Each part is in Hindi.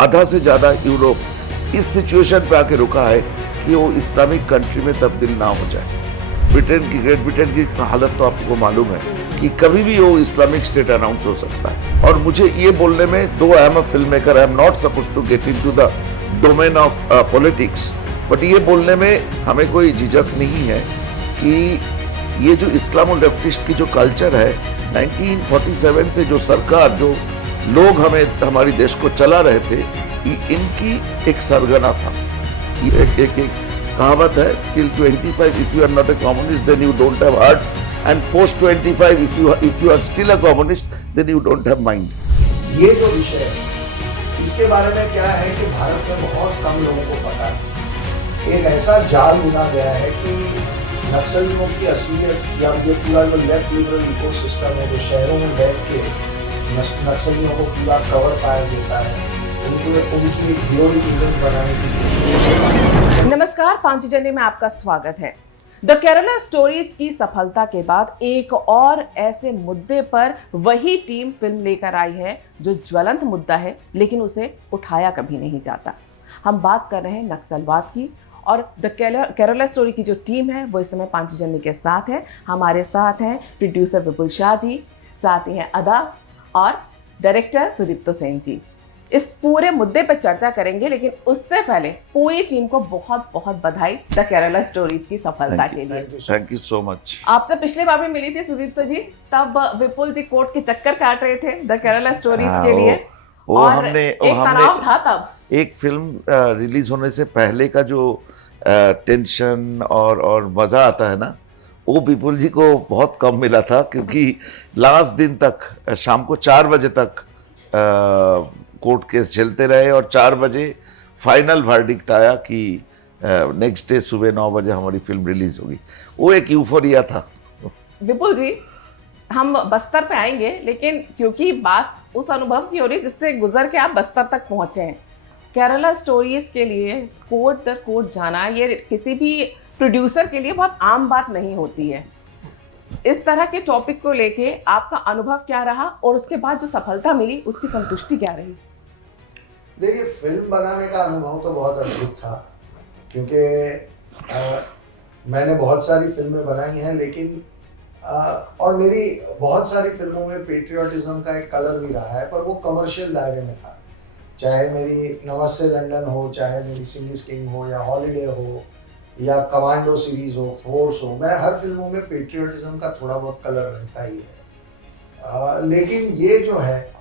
आधा से ज़्यादा यूरोप इस सिचुएशन पे आके रुका है कि वो इस्लामिक कंट्री में तब्दील ना हो जाए। ग्रेट ब्रिटेन की हालत तो आपको मालूम है कि कभी भी वो इस्लामिक स्टेट अनाउंस हो सकता है। और मुझे ये बोलने में, though I am a filmmaker, I am not suppose to get into the domain of politics, but ये बोलने में हमें कोई झिझक नहीं है कि ये जो इस्लामो लेफ्टिस्ट की जो कल्चर है 1947 से, जो सरकार, जो लोग हमारी देश को चला रहे थे, इनकी एक सरगना था। ये एक कहावत है, till 25 if you are not a communist then you don't have heart, and post 25 if you are still a communist then you don't have mind. ये जो विषय है इसके बारे में क्या है कि भारत में बहुत कम लोगों को पता है। एक ऐसा जाल बुना गया है कि नक्सलियों की असलियत या ये पूरा जो लेफ्ट लिबरल इकोसिस्टम है, जो शहरों में बैठ के नक्सलियों को पूरा कवर फायर देता है, उनकी एक हीरोइक इमेज बनाने की कोशिश। नमस्कार, पांचजन्य में आपका स्वागत है। द केरला स्टोरीज की सफलता के बाद एक और ऐसे मुद्दे पर वही टीम फिल्म लेकर आई है जो ज्वलंत मुद्दा है, लेकिन उसे उठाया कभी नहीं जाता। हम बात कर रहे हैं नक्सलवाद की, और द केरला स्टोरी की जो टीम है वो इस समय पांचजन्य के साथ है। हमारे साथ हैं प्रोड्यूसर विपुल शाह जी, साथ ही हैं अदा और डायरेक्टर सुदीप्तो सेन जी। इस पूरे मुद्दे पर चर्चा करेंगे, लेकिन उससे पहले पूरी टीम को बहुत बहुत बधाई द केरला स्टोरीज की सफलता के लिए। Thank you so much. आपसे पिछली बार भी मिली थी सुदीप्तो जी, तब विपुल जी कोर्ट के चक्कर काट रहे थे द केरला स्टोरीज के लिए, और एक तनाव था तब। एक फिल्म रिलीज होने से पहले का जो टेंशन और मजा आता है ना, वो विपुल जी को बहुत कम मिला था, क्योंकि लास्ट दिन तक, शाम को 4 बजे तक कोर्ट केस चलते रहे, और 4 बजे फाइनल वर्डिक्ट आया कि नेक्स्ट डे सुबह 9 बजे हमारी फिल्म रिलीज होगी। वो एक यूफोरिया था। विपुल जी, हम बस्तर पे आएंगे, लेकिन क्योंकि बात उस अनुभव की हो रही जिससे गुजर के आप बस्तर तक पहुंचे हैं, केरला स्टोरीज के लिए कोर्ट दर कोर्ट जाना ये किसी भी प्रोड्यूसर के लिए बहुत आम बात नहीं होती है। इस तरह के टॉपिक को लेके आपका अनुभव क्या रहा, और उसके बाद जो सफलता मिली उसकी संतुष्टि क्या रही? देखिए, फिल्म बनाने का अनुभव तो बहुत अद्भुत था, क्योंकि मैंने बहुत सारी फिल्में बनाई हैं, लेकिन और मेरी बहुत सारी फिल्मों में पेट्रियाटिज्म का एक कलर भी रहा है, पर वो कमर्शियल दायरे में था। चाहे मेरी नमस्ते लंदन हो, चाहे मेरी सिंग इज किंग हो, या हॉलीडे हो, या कमांडो सीरीज हो, फोर्स हो, मैं हर फिल्मों में पेट्रियाटिज्म का थोड़ा बहुत कलर रहता ही है। लेकिन ये जो है,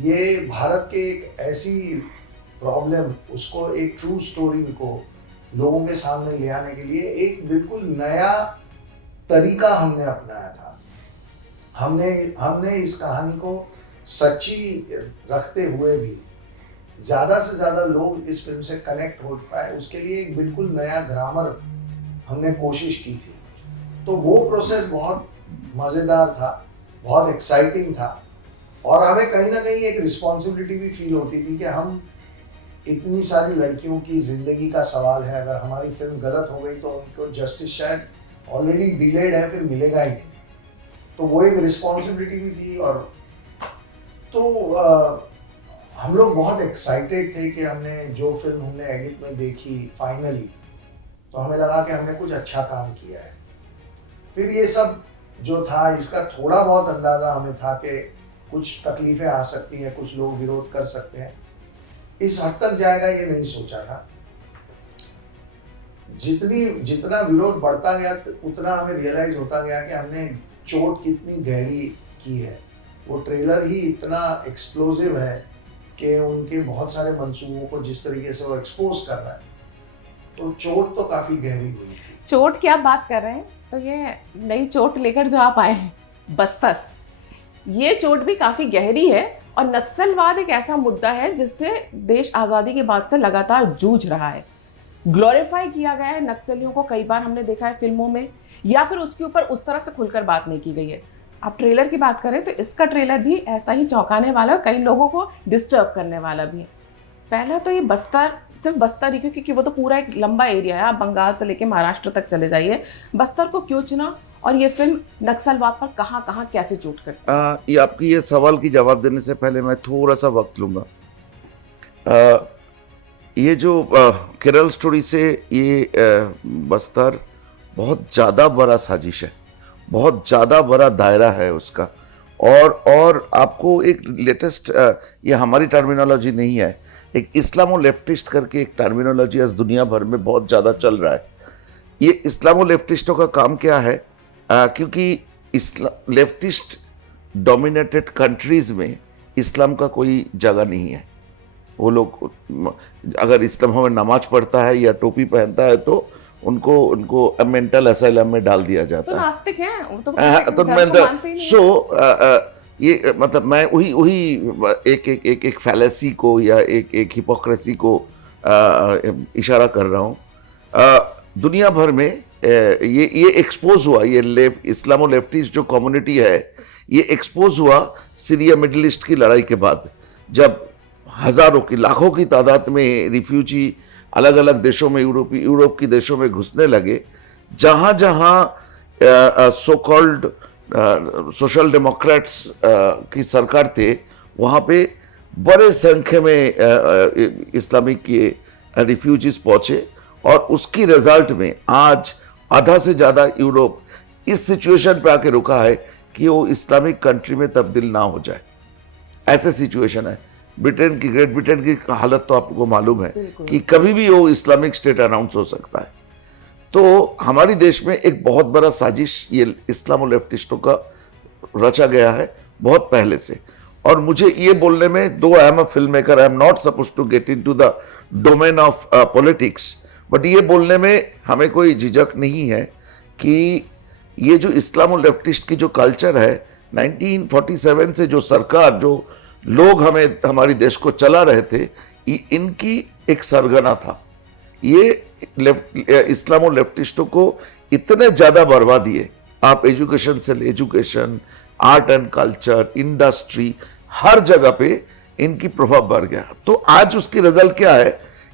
ये भारत के एक ऐसी प्रॉब्लम, उसको एक ट्रू स्टोरी को लोगों के सामने ले आने के लिए एक बिल्कुल नया तरीका हमने अपनाया था। हमने इस कहानी को सच्ची रखते हुए भी ज़्यादा से ज़्यादा लोग इस फिल्म से कनेक्ट हो पाए, उसके लिए एक बिल्कुल नया ग्रामर हमने कोशिश की थी। तो वो प्रोसेस बहुत मज़ेदार था, बहुत एक्साइटिंग था, और हमें कहीं ना कहीं एक रिस्पॉन्सिबिलिटी भी फील होती थी कि हम, इतनी सारी लड़कियों की ज़िंदगी का सवाल है, अगर हमारी फिल्म गलत हो गई तो उनको जस्टिस शायद ऑलरेडी डिलेड है, फिर मिलेगा ही नहीं। तो वो एक रिस्पॉन्सिबिलिटी भी थी। और तो हम लोग बहुत एक्साइटेड थे कि हमने जो फिल्म हमने एडिट में देखी फाइनली, तो हमें लगा कि हमने कुछ अच्छा काम किया है। फिर ये सब जो था, इसका थोड़ा बहुत अंदाज़ा हमें था कि कुछ तकलीफ़ें आ सकती हैं, कुछ लोग विरोध कर सकते हैं। इस हद तक जाएगा ये नहीं सोचा था। जितना विरोध बढ़ता गया उतना हमें रियलाइज़ होता गया कि हमने चोट कितनी गहरी की है। वो ट्रेलर ही इतना एक्सप्लोसिव है कि उनके बहुत सारे मंसूबों को जिस तरीके से वो एक्सपोज कर रहा है, तो चोट तो काफ़ी गहरी हुई थी। चोट की आप बात कर रहे हैं, तो ये नई चोट लेकर जो आप आए हैं बस्तर, ये चोट भी काफ़ी गहरी है। और नक्सलवाद एक ऐसा मुद्दा है जिससे देश आज़ादी के बाद से लगातार जूझ रहा है। ग्लोरीफाई किया गया है नक्सलियों को, कई बार हमने देखा है फिल्मों में, या फिर उसके ऊपर उस तरह से खुलकर बात नहीं की गई है। आप ट्रेलर की बात करें तो इसका ट्रेलर भी ऐसा ही चौंकाने वाला, कई लोगों को डिस्टर्ब करने वाला भी है। पहला तो ये बस्तर, सिर्फ बस्तर ही क्यों, क्योंकि वो तो पूरा एक लंबा एरिया है, आप बंगाल से लेके महाराष्ट्र तक चले जाइए। बस्तर को क्यों चुना, और ये फिल्म नक्सलवाद पर कहाँ कहाँ कैसे चोट करती है? ये आपकी ये सवाल की जवाब देने से पहले मैं थोड़ा सा वक्त लूँगा। ये जो केरल स्टोरी से ये बस्तर बहुत ज़्यादा बड़ा साजिश है, बहुत ज़्यादा बड़ा दायरा है उसका। और आपको एक लेटेस्ट, ये हमारी टर्मिनोलॉजी नहीं है, एक इस्लामो लेफ्टिस्ट करके एक टर्मिनोलॉजी आज दुनिया भर में बहुत ज़्यादा चल रहा है। ये इस्लामो लेफ्टिस्टों का काम क्या है? क्योंकि लेफ्टिस्ट डोमिनेटेड कंट्रीज में इस्लाम का कोई जगह नहीं है। वो लोग अगर इस्लाम में नमाज पढ़ता है या टोपी पहनता है तो उनको मेंटल असाइलम में डाल दिया जाता तो है। नास्तिक हैं, तो ये मतलब मैं वही एक फैलेसी को या एक हिपोक्रेसी को इशारा कर रहा हूँ। दुनिया भर में ये एक्सपोज हुआ, ये इस्लामो लेफ्टिस्ट जो कम्युनिटी है ये एक्सपोज हुआ सीरिया मिडिल ईस्ट की लड़ाई के बाद, जब हजारों की लाखों की तादाद में रिफ्यूजी अलग अलग देशों में यूरोप की देशों में घुसने लगे। जहां जहां सो कॉल्ड सोशल डेमोक्रेट्स की सरकार थे वहां पे बड़े संख्या में इस्लामिक के रिफ्यूजीज पहुंचे और उसकी रिजल्ट में आज आधा से ज़्यादा यूरोप इस सिचुएशन पे आके रुका है कि वो इस्लामिक कंट्री में तब्दील ना हो जाए। ऐसे सिचुएशन है। ग्रेट ब्रिटेन की हालत तो आपको मालूम है कि कभी भी वो इस्लामिक स्टेट अनाउंस हो सकता है। तो हमारे देश में एक बहुत बड़ा साजिश ये इस्लामो लेफ्टिस्टों का रचा गया है बहुत पहले से। और मुझे ये बोलने में, though I am a filmmaker, I am not suppose to get into the domain of politics, but ये बोलने में हमें कोई झिझक नहीं है कि ये जो इस्लामो लेफ्टिस्ट की जो कल्चर है 1947 से, जो सरकार, जो लोग हमारी देश को चला रहे थे, इनकी एक सरगना था। ये इस्लामो लेफ्टिस्टों को इतने ज्यादा बर्बाद दिए, आप एजुकेशन से education, art and culture, industry, हर जगह पे इनकी प्रभाव बढ़ गया। तो आज उसकी रिजल्ट क्या है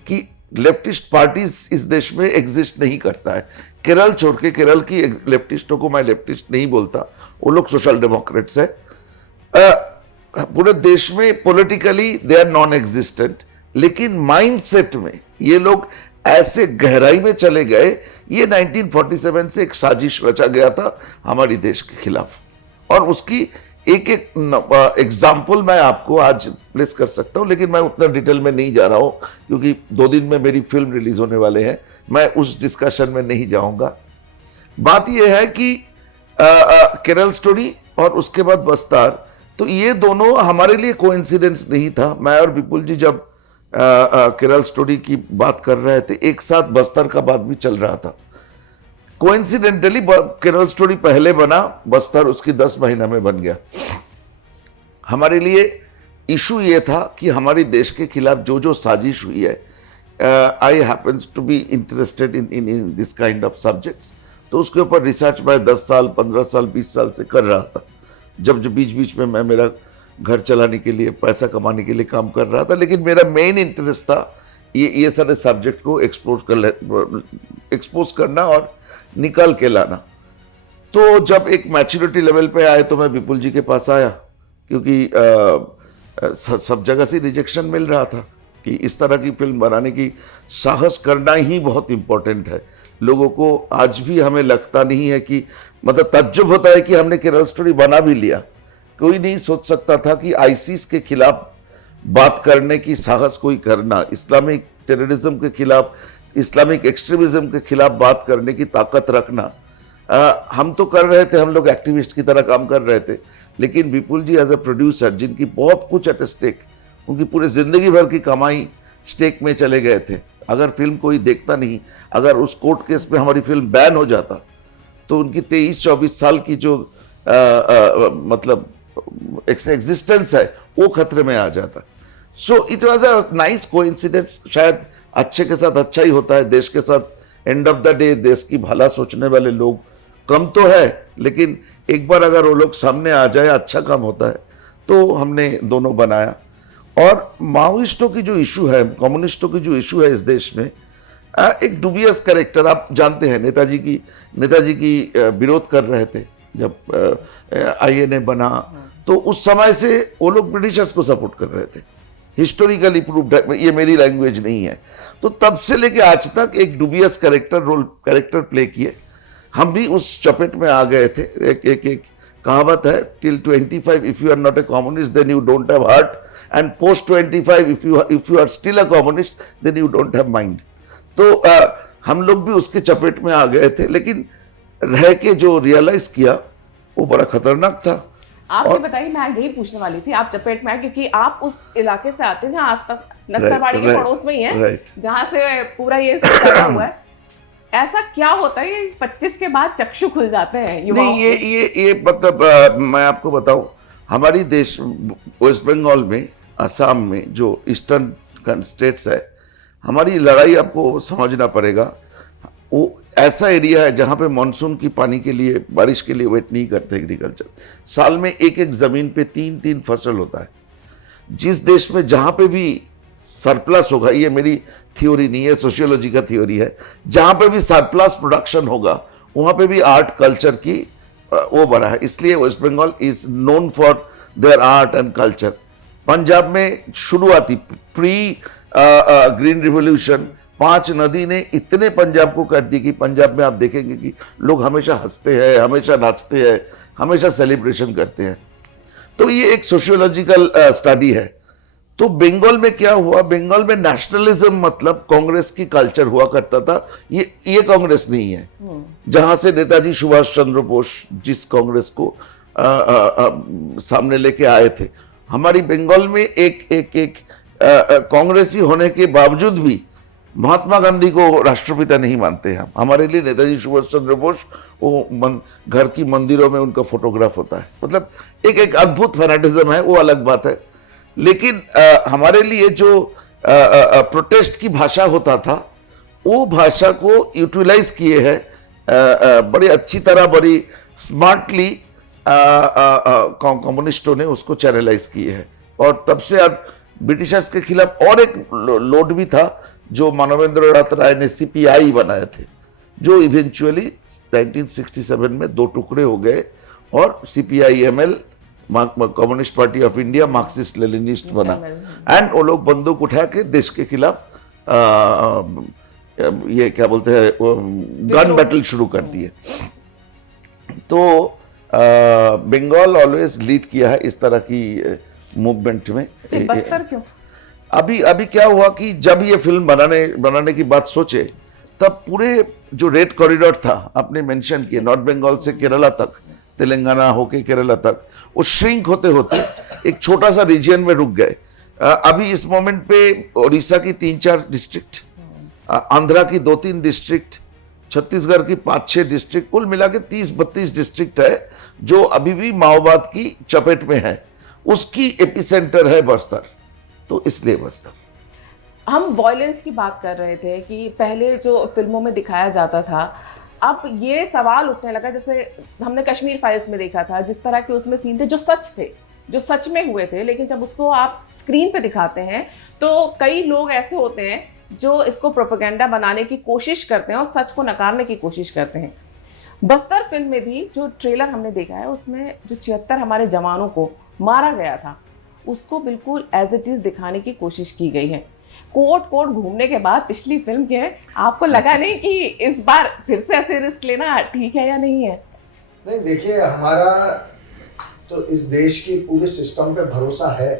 कि लेफ्टिस्ट पार्टीज इस देश में एग्जिस्ट नहीं करता है। केरल छोड़ के, केरल की लेफ्टिस्टों को मैं लेफ्टिस्ट नहीं बोलता, वो लोग सोशल डेमोक्रेट्स है। पूरे देश में politically they are non existent, लेकिन माइंडसेट में ये लोग ऐसे गहराई में चले गए। ये 1947 से एक साजिश रचा गया था हमारी देश के खिलाफ, और उसकी एक एग्जाम्पल मैं आपको आज प्लेस कर सकता हूं, लेकिन मैं उतना डिटेल में नहीं जा रहा हूं क्योंकि 2 दिन में मेरी फिल्म रिलीज होने वाले हैं, मैं उस डिस्कशन में नहीं जाऊंगा। बात यह है कि केरल स्टोरी और उसके बाद बस्तर, तो ये दोनों हमारे लिए कोइंसिडेंस नहीं था। मैं और विपुल जी जब केरल स्टोरी की बात कर रहे थे, एक साथ बस्तर का बात भी चल रहा था। कोइंसिडेंटली केरल स्टोरी पहले बना, बस्तर उसकी 10 महीना में बन गया। हमारे लिए इशू ये था कि हमारे देश के खिलाफ जो साजिश हुई है, I happens to be interested in this kind of subjects, तो उसके ऊपर रिसर्च मैं 10 साल 15 साल 20 साल से कर रहा था। जब बीच बीच में मैं मेरा घर चलाने के लिए, पैसा कमाने के लिए काम कर रहा था, लेकिन मेरा मेन इंटरेस्ट था ये सारे सब्जेक्ट को एक्सपोज करना और निकाल के लाना। तो जब एक मैच्योरिटी लेवल पे आए तो मैं विपुल जी के पास आया, क्योंकि सब जगह से रिजेक्शन मिल रहा था कि इस तरह की फिल्म बनाने की साहस करना ही बहुत इंपॉर्टेंट है। लोगों को आज भी हमें लगता नहीं है कि, मतलब तज्जुब होता है कि हमने केरल स्टोरी बना भी लिया। कोई नहीं सोच सकता था कि आईसिस के खिलाफ बात करने की साहस कोई करना, इस्लामिक टेररिज्म के खिलाफ, इस्लामिक एक्सट्रीमिज्म के खिलाफ बात करने की ताकत रखना। हम तो कर रहे थे, हम लोग एक्टिविस्ट की तरह काम कर रहे थे, लेकिन विपुल जी एज ए प्रोड्यूसर, जिनकी बहुत कुछ एट स्टेक, उनकी पूरी जिंदगी भर की कमाई स्टेक में चले गए थे। अगर फिल्म कोई देखता नहीं, अगर उस कोर्ट केस में हमारी फिल्म बैन हो जाता तो उनकी 23-24 साल की जो मतलब एग्जिस्टेंस है वो खतरे में आ जाता। So it was a nice coincidence. शायद अच्छे के साथ अच्छा ही होता है, देश के साथ एंड ऑफ द डे देश की भला सोचने वाले लोग कम तो है, लेकिन एक बार अगर वो लोग सामने आ जाए, अच्छा काम होता है। तो हमने दोनों बनाया। और माओइस्टों की जो इशू है, कम्युनिस्टों की जो इशू है इस देश में, एक डुबियस कैरेक्टर, आप जानते हैं नेताजी की विरोध कर रहे थे जब आईएनए बना, तो उस समय से वो लोग ब्रिटिशर्स को सपोर्ट कर रहे थे, हिस्टोरिकली प्रूव्ड है, ये मेरी लैंग्वेज नहीं है। तो तब से लेके आज तक एक डुबियस कैरेक्टर प्ले किए। हम भी उस चपेट में आ गए थे। एक कहावत है, till 25 if you are not a communist then you don't have heart, and post 25 if you are still a communist then you don't have mind. तो हम लोग भी उसके चपेट में आ गए थे, लेकिन रह के जो रियलाइज किया वो बड़ा खतरनाक था। आप ये बताइए, मैं यही पूछने वाली थी, आप चपेट में आए क्योंकि आप उस इलाके से आते हैं जहाँ आसपास नक्सलवाड़ी के पड़ोस में ही है, जहाँ से पूरा ये सब चला हुआ है। ऐसा क्या होता है ये 25 के बाद चक्षु खुल जाते हैं युवाओं? नहीं, ये मतलब मैं आपको बताऊं, हमारी देश वेस्ट बंगाल में, असम में जो ईस्टर्न स्टेट्स है, हमारी लड़ाई आपको समझना पड़ेगा। वो ऐसा एरिया है जहाँ पे मानसून की पानी के लिए, बारिश के लिए वेट नहीं करते एग्रीकल्चर। साल में एक जमीन पे 3 फसल होता है। जिस देश में जहाँ पे भी सरप्लस होगा, ये मेरी थ्योरी नहीं है, सोशियोलॉजी का थ्योरी है, जहाँ पे भी सरप्लस प्रोडक्शन होगा वहाँ पे भी आर्ट कल्चर की वो बड़ा है। इसलिए West Bengal is known for their art and culture. Punjab में शुरुआती प्री ग्रीन रिवोल्यूशन 5 नदी ने इतने पंजाब को कर दी कि पंजाब में आप देखेंगे कि लोग हमेशा हंसते हैं, हमेशा नाचते हैं, हमेशा सेलिब्रेशन करते हैं। तो ये एक सोशियोलॉजिकल स्टडी है। तो बंगाल में क्या हुआ, बंगाल में नेशनलिज्म मतलब कांग्रेस की कल्चर हुआ करता था। ये कांग्रेस नहीं है जहां से नेताजी सुभाष चंद्र बोस जिस कांग्रेस को सामने लेके आए थे। हमारी बंगाल में एक कांग्रेसी होने के बावजूद भी महात्मा गांधी को राष्ट्रपिता नहीं मानते हैं। हमारे लिए नेताजी सुभाष चंद्र बोस वो घर की मंदिरों में उनका फोटोग्राफ होता है। मतलब एक अद्भुत फैनेटिज्म है, वो अलग बात है। लेकिन हमारे लिए जो प्रोटेस्ट की भाषा होता था, वो भाषा को यूटिलाइज किए हैं बड़ी अच्छी तरह, बड़ी स्मार्टली कम्युनिस्टों ने उसको चैनलाइज किए हैं। और तब से अब ब्रिटिशर्स के खिलाफ और एक लोड भी था जो मानवेंद्र नाथ राय ने सीपीआई बनाए थे, जो इवेंचुअली 1967 में 2 टुकड़े हो गए और CPI-ML communist party of India Marxist Leninist बना। एंड वो लोग बंदूक उठा के देश के खिलाफ ये क्या बोलते हैं गन बैटल शुरू कर दिए। तो बंगाल ऑलवेज लीड किया है इस तरह की मूवमेंट में। बस्तर क्यों? अभी क्या हुआ कि जब ये फिल्म बनाने की बात सोचे, तब पूरे जो रेड कॉरिडोर था, आपने मेंशन किया, नॉर्थ बंगाल से केरला तक, तेलंगाना होके केरला तक, वो श्रिंक होते होते एक छोटा सा रीजन में रुक गए। अभी इस मोमेंट पे उड़ीसा की 3-4 डिस्ट्रिक्ट, आंध्रा की 2-3 डिस्ट्रिक्ट, छत्तीसगढ़ की 5-6 डिस्ट्रिक्ट, कुल मिला के 30-32 डिस्ट्रिक्ट है जो अभी भी माओवाद की चपेट में है। उसकी एपिसेंटर है बस्तर, तो इसलिए बस्तर। हम वॉयलेंस की बात कर रहे थे कि पहले जो फिल्मों में दिखाया जाता था, अब ये सवाल उठने लगा, जैसे हमने कश्मीर फाइल्स में देखा था, जिस तरह के उसमें सीन थे जो सच थे, जो सच में हुए थे, लेकिन जब उसको आप स्क्रीन पे दिखाते हैं तो कई लोग ऐसे होते हैं जो इसको प्रोपेगेंडा बनाने की कोशिश करते हैं और सच को नकारने की कोशिश करते हैं। बस्तर फिल्म में भी जो ट्रेलर हमने देखा है, उसमें जो 76 हमारे जवानों को मारा गया था, उसको बिल्कुल एज इट इज़ दिखाने की कोशिश की गई है। कोर्ट घूमने के बाद पिछली फिल्म के, आपको लगा नहीं कि इस बार फिर से ऐसे रिस्क लेना ठीक है या नहीं है? नहीं, देखिए, हमारा तो इस देश के पूरे सिस्टम पे भरोसा है।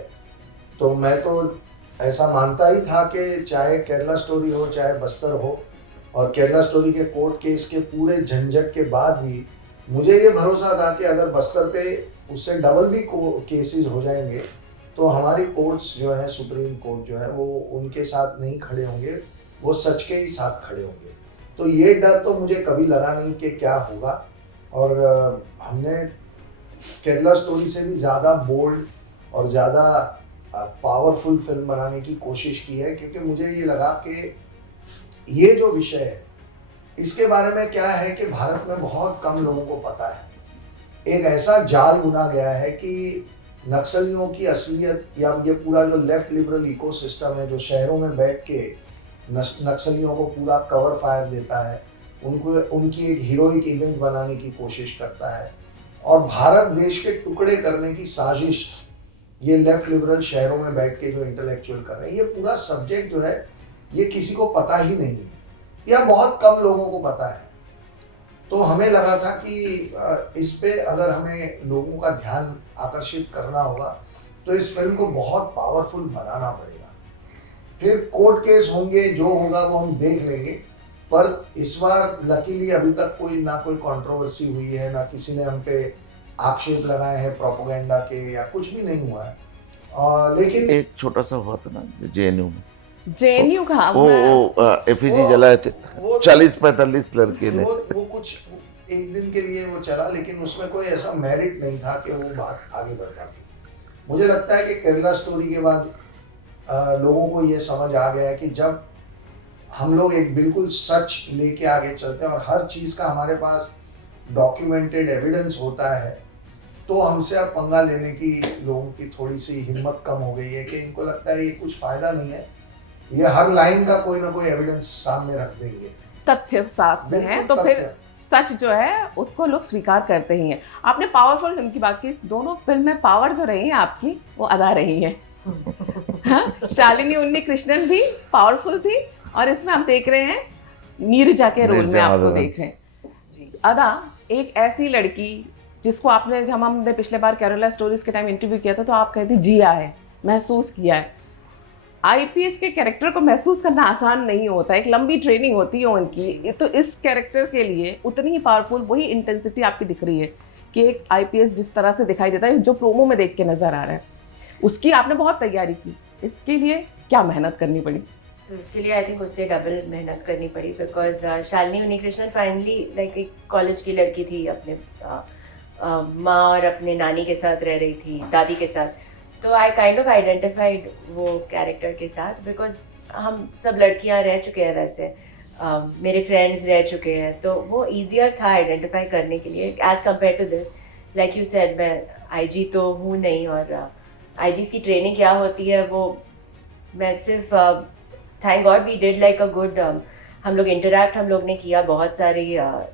तो मैं तो ऐसा मानता ही था कि चाहे केरला स्टोरी हो, चाहे बस्तर हो, और केरला स्टोरी के कोर्ट केस के पूरे झंझट के बाद भी मुझे ये भरोसा था कि अगर बस्तर पे उससे डबल भी केसेस हो जाएंगे तो हमारी कोर्ट्स जो है, सुप्रीम कोर्ट जो है, वो उनके साथ नहीं खड़े होंगे, वो सच के ही साथ खड़े होंगे। तो ये डर तो मुझे कभी लगा नहीं कि क्या होगा। और हमने केरला स्टोरी से भी ज़्यादा बोल्ड और ज़्यादा पावरफुल फिल्म बनाने की कोशिश की है, क्योंकि मुझे ये लगा कि ये जो विषय है, इसके बारे में क्या है कि भारत में बहुत कम लोगों को पता है। एक ऐसा जाल बुना गया है कि नक्सलियों की असलियत, या ये पूरा जो लेफ्ट लिबरल इकोसिस्टम है, जो शहरों में बैठ के नक्सलियों को पूरा कवर फायर देता है, उनको उनकी एक हीरोइक इमेज बनाने की कोशिश करता है, और भारत देश के टुकड़े करने की साजिश ये लेफ्ट लिबरल शहरों में बैठ के जो इंटेलेक्चुअल कर रहे हैं, ये पूरा सब्जेक्ट जो है ये किसी को पता ही नहीं है या बहुत कम लोगों को पता है। तो हमें लगा था कि इस पे अगर हमें लोगों का ध्यान आकर्षित करना होगा तो इस फिल्म को बहुत पावरफुल बनाना पड़ेगा। फिर कोर्ट केस होंगे, जो होगा वो हम देख लेंगे, पर इस बार लकीली अभी तक कोई कंट्रोवर्सी हुई है, ना किसी ने हम पे आक्षेप लगाए हैं प्रोपेगेंडा के, या कुछ भी नहीं हुआ है। लेकिन एक छोटा सा हुआ था ना जेएनयू में, जेएनयू का वो एफईजी जलाए थे, वो 40-45 लड़के ने। वो कुछ एक दिन के लिए वो चला, लेकिन उसमें कोई ऐसा मेरिट नहीं था कि वो बात आगे बढ़ पाती। मुझे लगता है कि केरला स्टोरी के बाद लोगों को ये समझ आ गया है कि जब हम लोग एक बिल्कुल सच लेके आगे चलते हैं और हर चीज़ का हमारे पास डॉक्यूमेंटेड एविडेंस होता है, तो हमसे अब पंगा लेने की लोगों की थोड़ी सी हिम्मत कम हो गई है कि इनको लगता है ये कुछ फ़ायदा नहीं है, ये हर लाइन का कोई ना कोई एविडेंस सामने रख देंगे, तथ्य साथ में है, तो फिर सच जो है उसको लोग स्वीकार करते ही हैं। आपने पावरफुल फिल्म की बात की, दोनों फिल्म में पावर जो रही है आपकी वो अदा रही है। हाँ? शालिनी उन्नी कृष्णन भी पावरफुल थी और इसमें हम देख रहे हैं नीरजा के रोल में आपको देख रहे हैं। अदा एक ऐसी लड़की जिसको आपने, जब हमने पिछले बार केरला स्टोरीज के टाइम इंटरव्यू किया था तो आप कहती जिया है, महसूस किया है। आईपीएस के कैरेक्टर को महसूस करना आसान नहीं होता, एक लंबी ट्रेनिंग होती है उनकी। तो इस कैरेक्टर के लिए उतनी ही पावरफुल वही इंटेंसिटी आपकी दिख रही है कि एक आईपीएस जिस तरह से दिखाई देता है, जो प्रोमो में देख के नजर आ रहा है, उसकी आपने बहुत तैयारी की। इसके लिए क्या मेहनत करनी पड़ी? तो इसके लिए आई थिंक उससे डबल मेहनत करनी पड़ी, because Shalini Unnikrishnan finally like एक कॉलेज की लड़की थी, अपने माँ और अपने नानी के साथ रह रही थी, दादी के साथ। तो आई काइंड ऑफ आइडेंटिफाइड वो कैरेक्टर के साथ, बिकॉज हम सब लड़कियां रह चुके हैं वैसे, मेरे फ्रेंड्स रह चुके हैं, तो वो ईजियर था आइडेंटिफाई करने के लिए as compare to this. Like you said, मैं आईजी तो हूँ नहीं, और आईजी की ट्रेनिंग क्या होती है वो मैं सिर्फ thank God we did like a good, हम लोग इंटरैक्ट हम लोग ने किया बहुत सारी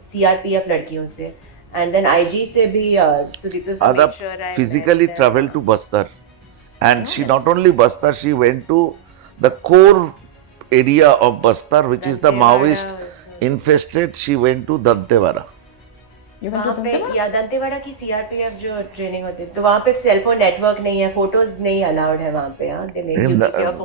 सीआरपीएफ लड़कियों से, एंड देन आईजी से भी Ada physically traveled to Bastar, and she not only Bastar, she went to the core area of Bastar, which is the Maoist infested. She went to Dantewada. वहाँ पे या दंतेवाड़ा की सीआरपीएफ जो ट्रेनिंग होती है, तो वहाँ पे सेलफोन नेटवर्क नहीं है, फोटोज नहीं अलाउड है वहाँ पे।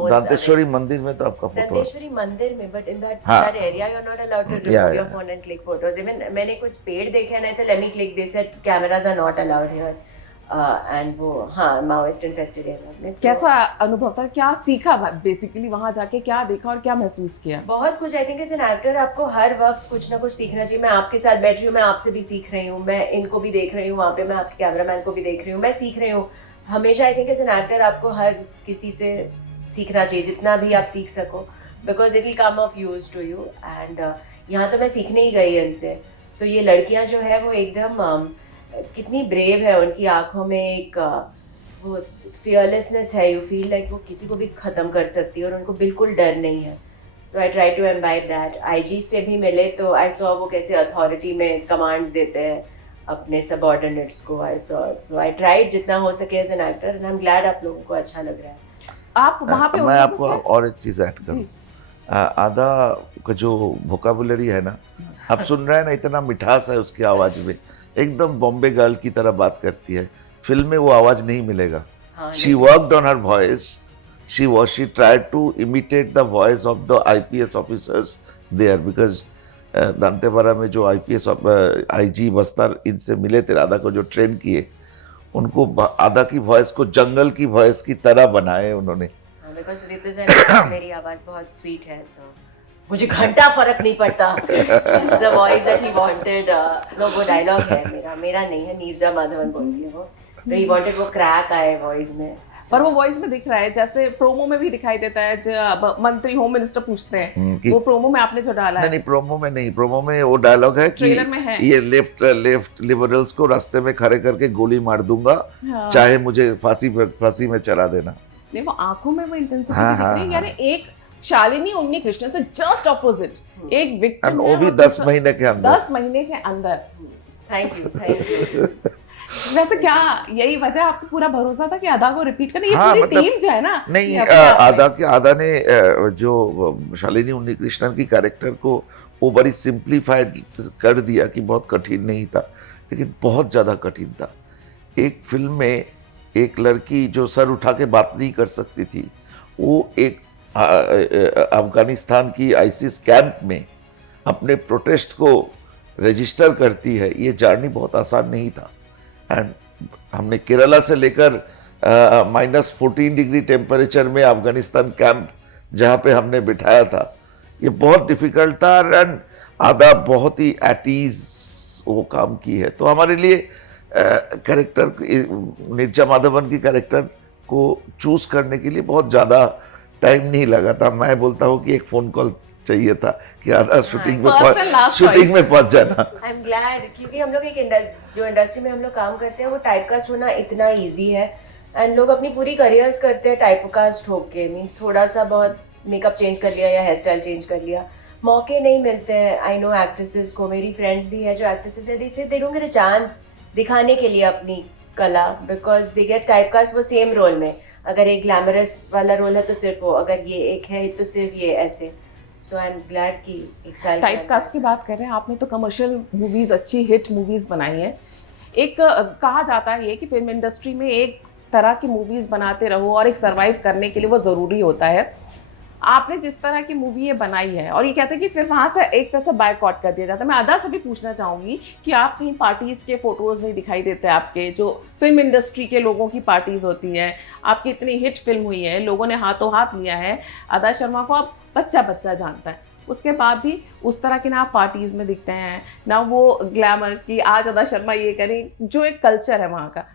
दांतेश्वरी मंदिर में तो आपका फोटो, दांतेश्वरी मंदिर में, but in that area you are not allowed to remove your phone and click photos. Even मैंने कुछ पेड़ देखे हैं ना, ऐसे let me click this, cameras are not allowed here, and वो हाँ माओइस्ट इन्फेस्टेड एरिया में। कैसा अनुभव था, क्या सीखा बेसिकली वहां जाके, क्या देखा और क्या महसूस किया? बहुत कुछ। I think as an actor आपको हर वक्त कुछ ना कुछ सीखना चाहिए। मैं आपके साथ बैठ रही हूँ, मैं आपसे भी सीख रही हूँ, मैं इनको भी देख रही हूँ, वहाँ पे मैं आपके कैमरामैन को भी देख रही हूँ, मैं सीख रही हूँ हमेशा। I think as an actor आपको हर किसी से सीखना चाहिए, जितना भी आप सीख सको, because it will come of use to you. And यहाँ तो मैं सीखने ही गई इनसे। तो ये लड़कियाँ जो है वो एकदम कितनी ब्रेव है, उनकी आंखों में एक वो फियरलेसनेस है, यू फील लाइक वो किसी को भी ख़त्म कर सकती है और उनको बिल्कुल डर नहीं है। तो I try to imbibe that. IG से भी मिले तो आई सॉ वो कैसे अथॉरिटी में कमांड्स देते हैं अपने सबऑर्डिनेट्स को। I saw, so I tried जितना हो सके as an actor, and I am glad आप लोगों को अच्छा लग रहा है। आप वहाँ पे मैं आपको और एक चीज़ ऐड करूँ, आधा का जो वोकाबुलरी है ना, आप सुन रहे हैं ना, इतना मिठास है उसकी आवाज़ में, एकदम बॉम्बे गर्ल की तरह बात करती है। फिल्म में वो आवाज़ नहीं मिलेगा। She worked on her voice, she tried to imitate the voice of the IPS officers there, because Dantewada में जो IPS IG बस्तर इनसे मिले थे, आधा को जो ट्रेन किए, उनको आधा की वॉइस को जंगल की वॉइस की तरह बनाए उन्होंने। मेरी आवाज़ बहुत स्वीट है, तो मुझे घंटा फर्क नहीं पड़ता। The voice that he wanted, वो डायलॉग है मेरा नहीं है, नीरजा माधवन बोलती है वो, तो he wanted वो क्रैक आए वॉइस में, पर वो वॉइस में दिख रहा है, जैसे प्रोमो में भी दिखाई देता है, जब मंत्री होम मिनिस्टर पूछते हैं, वो प्रोमो में आपने जो डाला है। नहीं, प्रोमो में नहीं, प्रोमो में वो डायलॉग है कि ये लेफ्ट लिबरल्स को रास्ते में खड़े करके गोली मार दूंगा, चाहे मुझे फांसी में चला देना। नहीं, वो आंखों में वो इंटेंसिटी दिख रही है, यानी एक शालिनी उन्नी कृष्णन से जस्ट ऑपोजिट एक विक्टिम, वो भी 10 महीने के अंदर। 10 महीने के अंदर। Thank you. वैसे क्या यही वजह, आपको पूरा भरोसा था कि आदा को रिपीट करना? ये हाँ, पूरी मतलब टीम जो है ना, नहीं, ये अपने आप में- आदा ने जो शालिनी उन्नीकृष्णन की कैरेक्टर को वो बड़ी सिंप्लीफाइड कर दिया कि बहुत कठिन नहीं था, लेकिन बहुत ज़्यादा कठिन था। एक फिल्म में एक लड़की जो सर उठा के बात नहीं कर सकती थी, वो एक अफगानिस्तान की आईसिस कैंप में अपने प्रोटेस्ट को रजिस्टर करती है, ये जर्नी बहुत आसान नहीं था। एंड हमने केरला से लेकर -14 डिग्री टेम्परेचर में अफगानिस्तान कैंप जहाँ पे हमने बिठाया था, ये बहुत डिफिकल्ट था। एंड आदा बहुत ही एट ईज वो काम की है, तो हमारे लिए कैरेक्टर नीरजा माधवन की कैरेक्टर को चूज करने के लिए बहुत ज़्यादा टाइम नहीं लगा था। मैं बोलता हूँ कि एक फ़ोन कॉल चाहिए था कि आधा shooting first and last shooting में पहुंच जाना। आई एम ग्लैड, क्योंकि हम लोग जो इंडस्ट्री में हम लोग काम करते हैं वो टाइपकास्ट होना इतना इजी है, एंड लोग अपनी पूरी करियर्स करते हैं टाइपकास्ट होके, मीन्स थोड़ा सा बहुत मेकअप चेंज कर लिया या हेयर स्टाइल चेंज कर लिया, मौके नहीं मिलते हैं। आई नो एक्ट्रेसेस को, मेरी फ्रेंड्स भी है जो एक्ट्रेसेस है, they don't get a chance दिखाने के लिए अपनी कला, बिकॉज दे गेट टाइपकास्ट वो सेम रोल में। अगर एक ग्लैमरस वाला रोल है तो सिर्फ वो, अगर ये एक है तो सिर्फ ये, ऐसे। सो आई एम ग्लैड कि एक साल टाइपकास्ट की बात कर रहे हैं आपने, तो कमर्शियल मूवीज, अच्छी हिट मूवीज बनाई हैं। एक कहा जाता है ये कि फिल्म इंडस्ट्री में एक तरह की मूवीज बनाते रहो और एक सरवाइव करने के लिए वो ज़रूरी होता है। आपने जिस तरह की मूवी ये बनाई है, और ये कहते हैं कि फिर वहाँ से एक तरह से बायकॉट कर दिया जाता है। मैं आदा से भी पूछना चाहूँगी कि आप कहीं पार्टीज़ के फ़ोटोज़ नहीं दिखाई देते आपके, जो फिल्म इंडस्ट्री के लोगों की पार्टीज़ होती हैं। आपकी इतनी हिट फिल्म हुई है, लोगों ने हाथों हाथ लिया है, आदा शर्मा को आप बच्चा बच्चा जानता है, उसके बाद भी उस तरह के ना आप पार्टीज़ में दिखते हैं, ना वो ग्लैमर की आज आदा शर्मा ये करें, जो एक कल्चर है वहाँ का।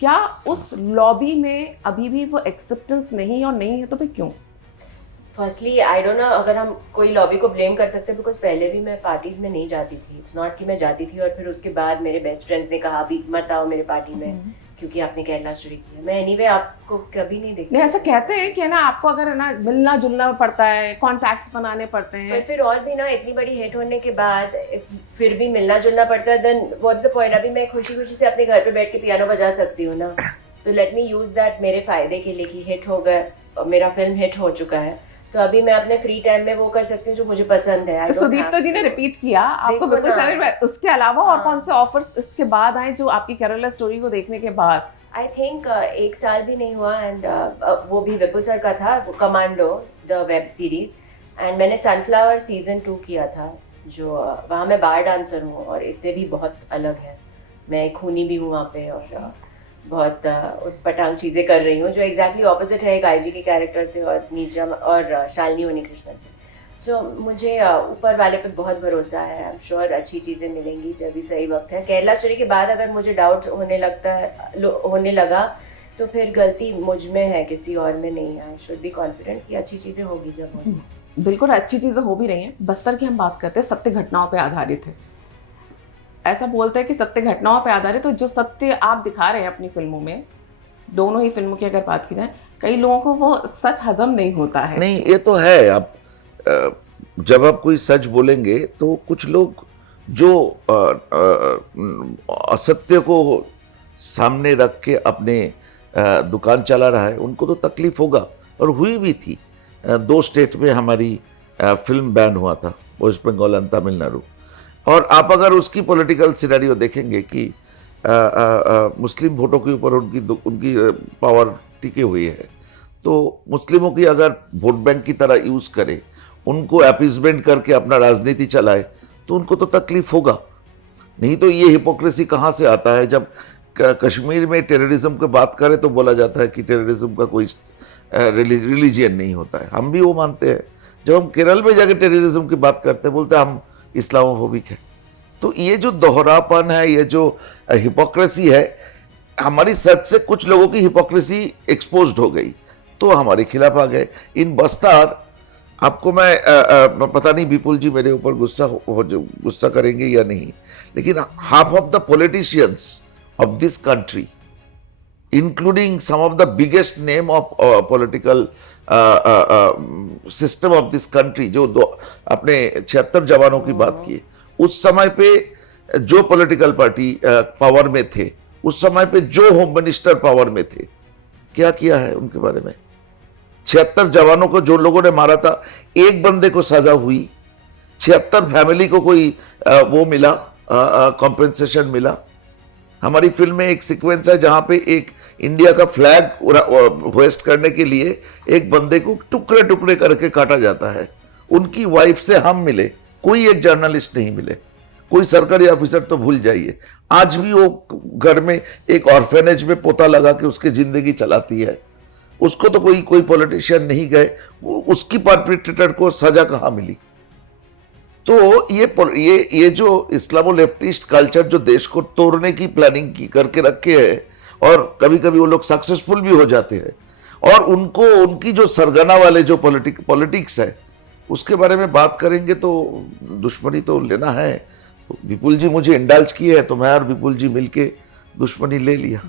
क्या उस लॉबी में अभी भी वो एक्सेप्टेंस नहीं, और नहीं है तो फिर क्यों? फर्स्टली आई डोंट नो अगर हम कोई लॉबी को ब्लेम कर सकते हैं, बिकॉज पहले भी मैं पार्टीज में नहीं जाती थी। इट्स नॉट कि मैं जाती थी और फिर उसके बाद मेरे बेस्ट फ्रेंड्स ने कहा अभी मत आओ मेरे पार्टी में क्योंकि आपने केरला स्टोरी की है। मैं एनीवे आपको कभी नहीं देखती। नहीं, ऐसा कहते हैं कि ना आपको अगर ना मिलना जुलना पड़ता है, कॉन्टैक्ट्स बनाने पड़ते हैं, पर फिर और भी ना इतनी बड़ी हिट होने के बाद फिर भी मिलना जुलना पड़ता है, देन व्हाट्स द पॉइंट? अभी मैं खुशी खुशी से अपने घर पे बैठ के पियानो बजा सकती हूँ ना, तो लेट मी यूज दैट मेरे फायदे के लिए कि हिट हो गया, मेरा फिल्म हिट हो चुका है, तो अभी मैं अपने फ्री टाइम में वो कर सकती हूँ जो मुझे पसंद है। तो सुदीप्ता जी ने रिपीट किया आपको बिल्कुल शरीर में, उसके अलावा और कौन से ऑफर्स इसके बाद आए जो आपकी केरला स्टोरी को देखने के बाद? आई थिंक एक साल भी नहीं हुआ, एंड वो भी विपुल सर का था, वो commando the web series, and मैंने सनफ्लावर सीजन 2 किया था, जो वहाँ मैं बार डांसर हूँ और इससे भी बहुत अलग है। मैं खूनी भी हूँ वहाँ पे और बहुत उटपटांग चीज़ें कर रही हूँ, जो एग्जैक्टली ऑपोजिट है एक आईजी के कैरेक्टर से और नीरजा और शालिनी उन्नीकृष्णन से। सो मुझे ऊपर वाले पे बहुत भरोसा है। आई एम श्योर अच्छी चीज़ें मिलेंगी जब भी सही वक्त है। केरला स्टोरी के बाद अगर मुझे डाउट होने लगा तो फिर गलती मुझ में है, किसी और में नहीं है। आई शुड बी कॉन्फिडेंट कि अच्छी चीज़ें होगी जब होगी। बिल्कुल अच्छी चीज़ें हो भी रही हैं। बस्तर की हम बात करते हैं, सत्य घटनाओं पे आधारित है। ऐसा बोलते हैं कि सत्य घटनाओं पे आधारित, तो जो सत्य आप दिखा रहे हैं अपनी फिल्मों में, दोनों ही फिल्मों की अगर बात की जाए, कई लोगों को वो सच हजम नहीं होता है। नहीं, ये तो है। आप जब आप कोई सच बोलेंगे तो कुछ लोग जो असत्य को सामने रख के अपने दुकान चला रहा है, उनको तो तकलीफ होगा, और हुई भी थी। 2 स्टेट में हमारी फिल्म बैन हुआ था, वेस्ट बंगाल और तमिलनाडु। और आप अगर उसकी पॉलिटिकल सिनेरियो देखेंगे कि मुस्लिम वोटों के ऊपर उनकी पावर टिकी हुई है, तो मुस्लिमों की अगर वोट बैंक की तरह यूज़ करे, उनको अपीसमेंट करके अपना राजनीति चलाए, तो उनको तो तकलीफ होगा। नहीं तो ये हिपोक्रेसी कहाँ से आता है? जब कश्मीर में टेररिज्म की बात करें तो बोला जाता है कि टेररिज्म का कोई रिलीजियन नहीं होता है। हम भी वो मानते हैं। जब हम केरल में जाके टेररिज्म की बात करते हैं, बोलते हैं हम इस्लामोफोबिक है। तो ये जो दोहरापन है, ये जो हिपोक्रेसी है, हमारी सच से कुछ लोगों की हिपोक्रेसी एक्सपोज्ड हो गई, तो हमारे खिलाफ आ गए। इन बस्तर, आपको मैं पता नहीं विपुल जी मेरे ऊपर गुस्सा करेंगे या नहीं, लेकिन half of the politicians of this country, including some of the biggest name of political system of this country, जो अपने 76 जवानों की बात की, उस समय पे जो पॉलिटिकल पार्टी पावर में थे, उस समय पे जो होम मिनिस्टर पावर में थे, क्या किया है उनके बारे में? 76 जवानों को जो लोगों ने मारा था, एक बंदे को सजा हुई, 76 फैमिली को कोई वो मिला, कॉम्पेंसेशन मिला। हमारी फिल्म में एक सीक्वेंस है जहां पे एक इंडिया का फ्लैग होस्ट करने के लिए एक बंदे को टुकड़े टुकड़े करके काटा जाता है। उनकी वाइफ से हम मिले, कोई एक जर्नलिस्ट नहीं मिले, कोई सरकारी ऑफिसर तो भूल जाइए। आज भी वो घर में एक ऑर्फेनेज में पोता लगा के उसकी जिंदगी चलाती है। उसको तो कोई पॉलिटिशियन नहीं गए, उसकी परपेट्रेटर को सजा कहां मिली? तो ये जो इस्लामो लेफ्टिस्ट कल्चर जो देश को तोड़ने की प्लानिंग की करके रखे है, और कभी कभी वो लोग सक्सेसफुल भी हो जाते हैं, और उनको उनकी जो सरगना वाले जो पॉलिटिक्स है उसके बारे में बात करेंगे तो दुश्मनी तो लेना है। विपुल जी मुझे इंडल्ज किए है तो मैं और विपुल जी मिलके दुश्मनी ले लिया।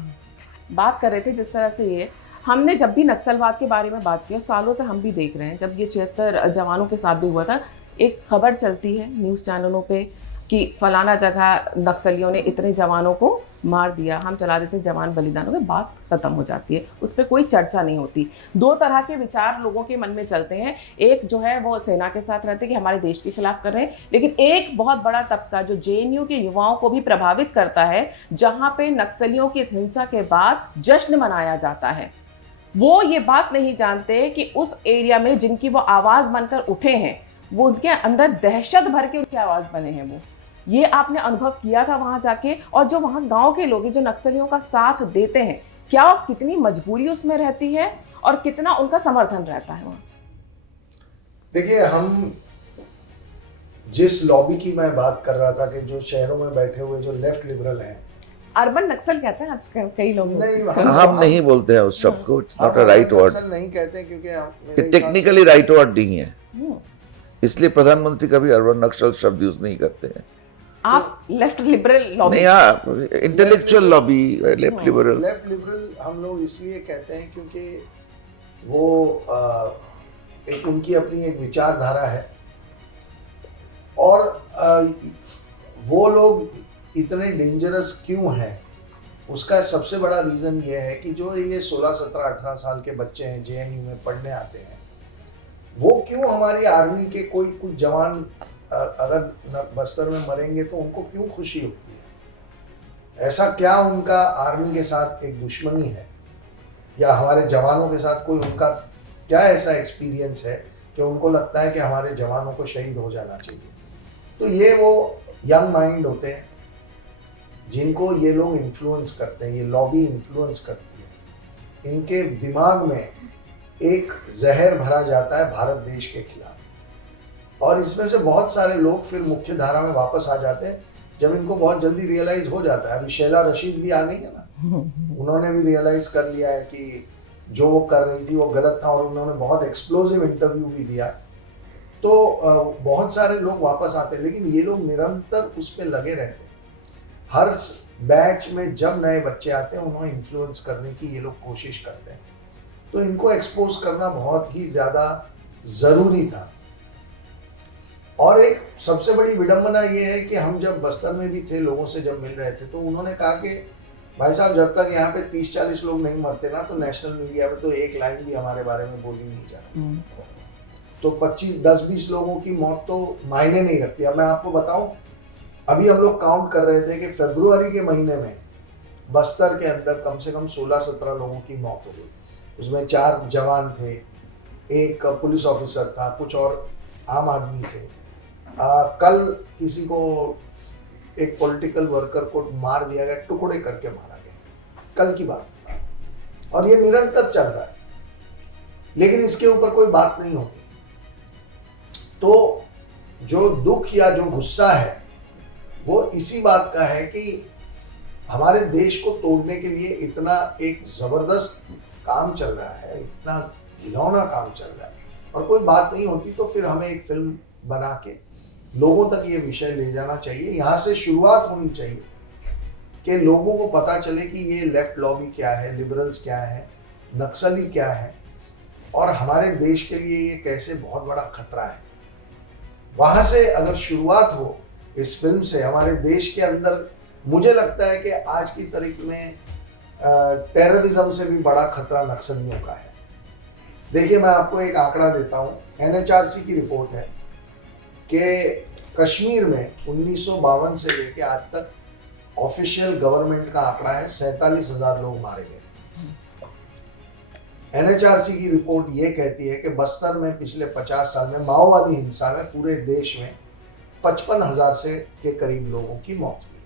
बात कर रहे थे जिस तरह से ये हमने जब भी नक्सलवाद के बारे में बात की, सालों से हम भी देख रहे हैं, जब ये 76 जवानों के साथ भी हुआ था, एक खबर चलती है न्यूज़ चैनलों पे कि फलाना जगह नक्सलियों ने इतने जवानों को मार दिया, हम चला देते जवान बलिदानों के, बात खत्म हो जाती है, उस पर कोई चर्चा नहीं होती। दो तरह के विचार लोगों के मन में चलते हैं, एक जो है वो सेना के साथ रहते हैं कि हमारे देश के खिलाफ कर रहे हैं, लेकिन एक बहुत बड़ा तबका जो जेएनयू के युवाओं को भी प्रभावित करता है, जहाँ पे नक्सलियों की इस हिंसा के बाद जश्न मनाया जाता है, वो ये बात नहीं जानते कि उस एरिया में जिनकी वो आवाज़ बनकर उठे हैं, वो उनके अंदर दहशत भर के उनकी आवाज़ बने हैं। वो ये आपने अनुभव किया था वहां जाके, और जो वहां गांव के लोग जो नक्सलियों का साथ देते हैं, क्या कितनी मजबूरी उसमें रहती है और कितना उनका समर्थन रहता है वहां? देखिए, हम जिस लॉबी की मैं बात कर रहा था कि जो शहरों में बैठे हुए जो लेफ्ट लिबरल हैं, अर्बन नक्सल कहते हैं आजकल कई लोग। नहीं, हम नहीं बोलते हैं उस शब्द को, it's not a right word, नहीं कहते क्योंकि ये टेक्निकली राइट वर्ड नहीं है, इसलिए प्रधानमंत्री कभी अर्बन नक्सल शब्द यूज नहीं करते हैं। आप लेफ्ट लिबरल लॉबी नहीं, हाँ, इंटेलेक्चुअल लॉबी, लेफ्ट लिबरल हम लोग इसलिए कहते हैं क्योंकि वो एक उनकी अपनी एक विचारधारा है, और वो लोग इतने डेंजरस क्यों हैं, उसका सबसे बड़ा रीज़न ये है कि जो ये 16, 17, 18 साल के बच्चे हैं जेएनयू में पढ़ने आते हैं, वो क्यों हमारी आर्मी के कुछ जवान अगर बस्तर में मरेंगे तो उनको क्यों खुशी होती है? ऐसा क्या उनका आर्मी के साथ एक दुश्मनी है, या हमारे जवानों के साथ कोई उनका क्या ऐसा एक्सपीरियंस है कि उनको लगता है कि हमारे जवानों को शहीद हो जाना चाहिए? तो ये वो यंग माइंड होते हैं जिनको ये लोग इन्फ्लुएंस करते हैं, ये लॉबी इन्फ्लुएंस करती है। इनके दिमाग में एक जहर भरा जाता है भारत देश के खिलाफ, और इसमें से बहुत सारे लोग फिर मुख्य धारा में वापस आ जाते हैं जब इनको बहुत जल्दी रियलाइज हो जाता है। अभी शैला रशीद भी आ गई है ना, उन्होंने भी रियलाइज कर लिया है कि जो वो कर रही थी वो गलत था, और उन्होंने बहुत एक्सप्लोजिव इंटरव्यू भी दिया। तो बहुत सारे लोग वापस आते हैं, लेकिन ये लोग निरंतर उस पर लगे रहते हैं। हर बैच में जब नए बच्चे आते हैं उन्हें इन्फ्लुएंस करने की ये लोग कोशिश करते हैं, तो इनको एक्सपोज करना बहुत ही ज़्यादा ज़रूरी था। और एक सबसे बड़ी विडंबना ये है कि हम जब बस्तर में भी थे, लोगों से जब मिल रहे थे, तो उन्होंने कहा कि भाई साहब, जब तक यहाँ पे 30-40 लोग नहीं मरते ना, तो नेशनल मीडिया में तो एक लाइन भी हमारे बारे में बोली नहीं जाती। तो 10-20 लोगों की मौत तो मायने नहीं रखती। अब मैं आपको बताऊं, अभी हम लोग काउंट कर रहे थे कि फरवरी के महीने में बस्तर के अंदर कम से कम 16-17 लोगों की मौत हो गई। उसमें 4 जवान थे, एक पुलिस ऑफिसर था, कुछ और आम आदमी थे। कल किसी को, एक पॉलिटिकल वर्कर को मार दिया गया, टुकड़े करके मारा गया, कल की बात है, और ये निरंतर चल रहा है, लेकिन इसके ऊपर कोई बात नहीं होती। तो जो दुख या जो गुस्सा है वो इसी बात का है कि हमारे देश को तोड़ने के लिए इतना एक जबरदस्त काम चल रहा है, इतना घिनौना काम चल रहा है, और कोई बात नहीं होती। तो फिर हमें एक फिल्म बना के लोगों तक ये विषय ले जाना चाहिए। यहाँ से शुरुआत होनी चाहिए कि लोगों को पता चले कि ये लेफ्ट लॉबी क्या है, लिबरल्स क्या है, नक्सली क्या है, और हमारे देश के लिए ये कैसे बहुत बड़ा खतरा है। वहाँ से अगर शुरुआत हो इस फिल्म से, हमारे देश के अंदर मुझे लगता है कि आज की तारीख में टेररिज्म से भी बड़ा खतरा नक्सलियों का है। देखिए, मैं आपको एक आंकड़ा देता हूँ। NHRC की रिपोर्ट है कि कश्मीर में 1952 से लेकर आज तक ऑफिशियल गवर्नमेंट का आंकड़ा है 47,000 लोग मारे गए। NHRC की रिपोर्ट ये कहती है कि बस्तर में पिछले 50 साल में माओवादी हिंसा में पूरे देश में 55,000 से के करीब लोगों की मौत हुई है।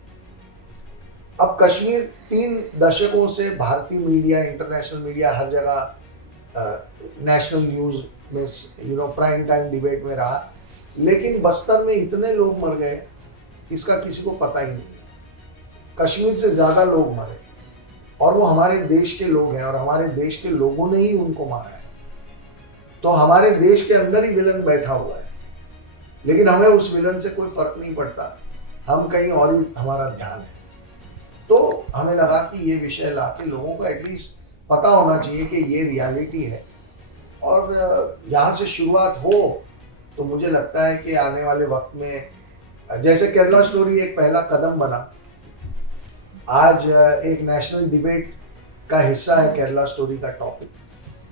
अब कश्मीर 3 दशकों से भारतीय मीडिया, इंटरनेशनल मीडिया, हर जगह नेशनल न्यूज़ में प्राइम टाइम डिबेट में रहा, लेकिन बस्तर में इतने लोग मर गए इसका किसी को पता ही नहीं है। कश्मीर से ज़्यादा लोग मरे और वो हमारे देश के लोग हैं और हमारे देश के लोगों ने ही उनको मारा है। तो हमारे देश के अंदर ही विलन बैठा हुआ है, लेकिन हमें उस विलन से कोई फर्क नहीं पड़ता, हम कहीं और ही हमारा ध्यान है। तो हमें लगा कि ये विषय ला के लोगों को एटलीस्ट पता होना चाहिए कि ये रियलिटी है और यहाँ से शुरुआत हो तो मुझे लगता है कि आने वाले वक्त में जैसे केरला स्टोरी एक पहला कदम बना, आज एक नेशनल डिबेट का हिस्सा है केरला स्टोरी का टॉपिक,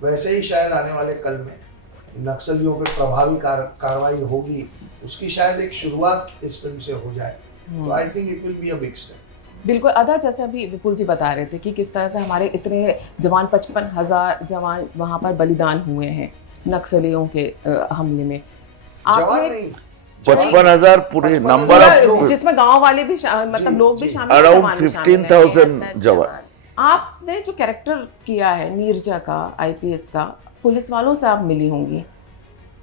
वैसे ही शायद आने वाले कल में नक्सलियों पे प्रभावी कार्रवाई होगी, उसकी शायद एक शुरुआत इस फिल्म से हो जाए। तो I think it will be a big step. बिल्कुल अदा, जैसे अभी विपुल जी बता रहे थे कि किस तरह से हमारे इतने जवान 55,000 जवान वहाँ पर बलिदान हुए हैं नक्सलियों के हमले में। जवान नहीं, 55,000 पूरे नंबर ऑफ, जिसमें गांव वाले भी मतलब लोग भी शामिल, अराउंड 15,000 जवान। आपने जो कैरेक्टर किया है नीरजा का, IPS का, पुलिस वालों से आप मिली होंगी,